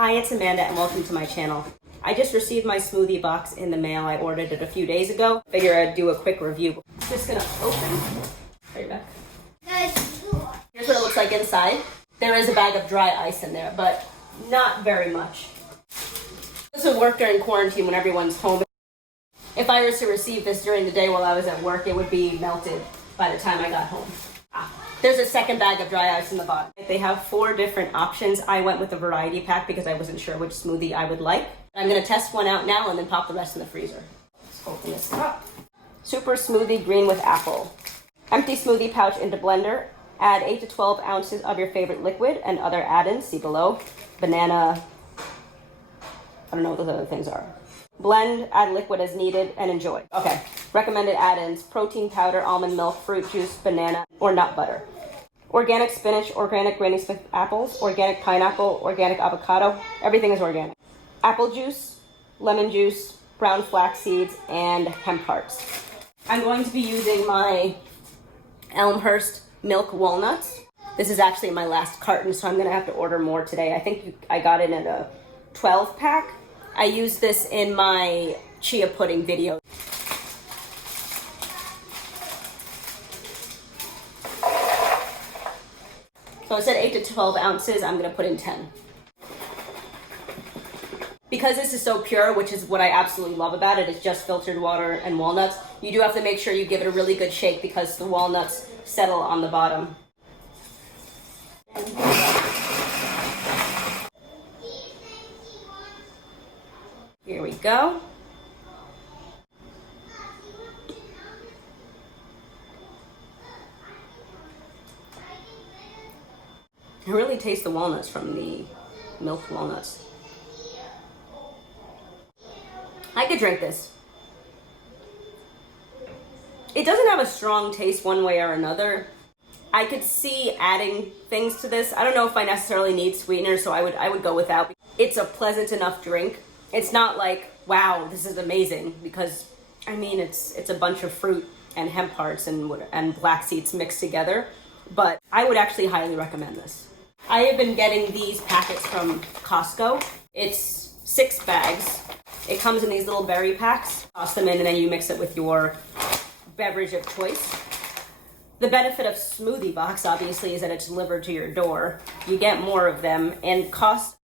Hi, it's Amanda and welcome to my channel. I just received my smoothie box in the mail. I ordered it a few days ago. Figure I'd do a quick review. Just gonna open. Right back. Here's what it looks like inside. There is a bag of dry ice in there, but not very much. This would work during quarantine when everyone's home. If I was to receive this during the day while I was at work, it would be melted by the time I got home. There's a second bag of dry ice in the bottom. They have 4 different options. I went with a variety pack because I wasn't sure which smoothie I would like. I'm gonna test one out now and then pop the rest in the freezer. Let's open this up. Super smoothie green with apple. Empty smoothie pouch into blender. Add 8 to 12 ounces of your favorite liquid and other add-ins, see below. Banana, I don't know what those other things are. Blend, add liquid as needed, and enjoy. Okay, recommended add-ins: protein powder, almond milk, fruit juice, banana, or nut butter. Organic spinach, organic Granny Smith apples, organic pineapple, organic avocado. Everything is organic. Apple juice, lemon juice, brown flax seeds, and hemp hearts. I'm going to be using my Elmhurst milk walnuts. This is actually my last carton, so I'm gonna have to order more today. I think I got it in a 12 pack. I used this in my chia pudding video. So I said 8 to 12 ounces, I'm gonna put in 10. Because this is so pure, which is what I absolutely love about it, it's just filtered water and walnuts. You do have to make sure you give it a really good shake because the walnuts settle on the bottom. Here we go. I really taste the walnuts from the milk walnuts. I could drink this. It doesn't have a strong taste one way or another. I could see adding things to this. I don't know if I necessarily need sweetener, so I would go without. It's a pleasant enough drink. It's not like, wow, this is amazing, because I mean it's a bunch of fruit and hemp hearts and black seeds mixed together, but I would actually highly recommend this. I have been getting these packets from Costco. It's 6 bags. It comes in these little berry packs. Toss them in and then you mix it with your beverage of choice. The benefit of smoothie box, obviously, is that it's delivered to your door. You get more of them, and cost.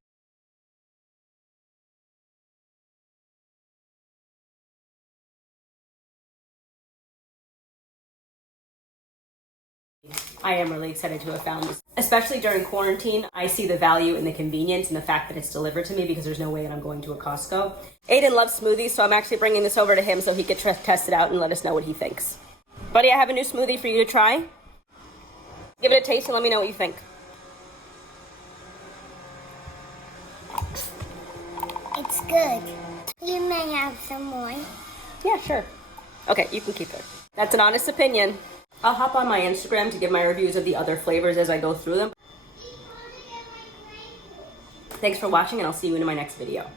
I am really excited to have found this. Especially during quarantine, I see the value in the convenience and the fact that it's delivered to me because there's no way that I'm going to a Costco. Aiden loves smoothies, so I'm actually bringing this over to him so he could test it out and let us know what he thinks. Buddy, I have a new smoothie for you to try. Give it a taste and let me know what you think. It's good. You may have some more. Yeah, sure. Okay, you can keep it. That's an honest opinion. I'll hop on my Instagram to give my reviews of the other flavors as I go through them. Thanks for watching, and I'll see you in my next video.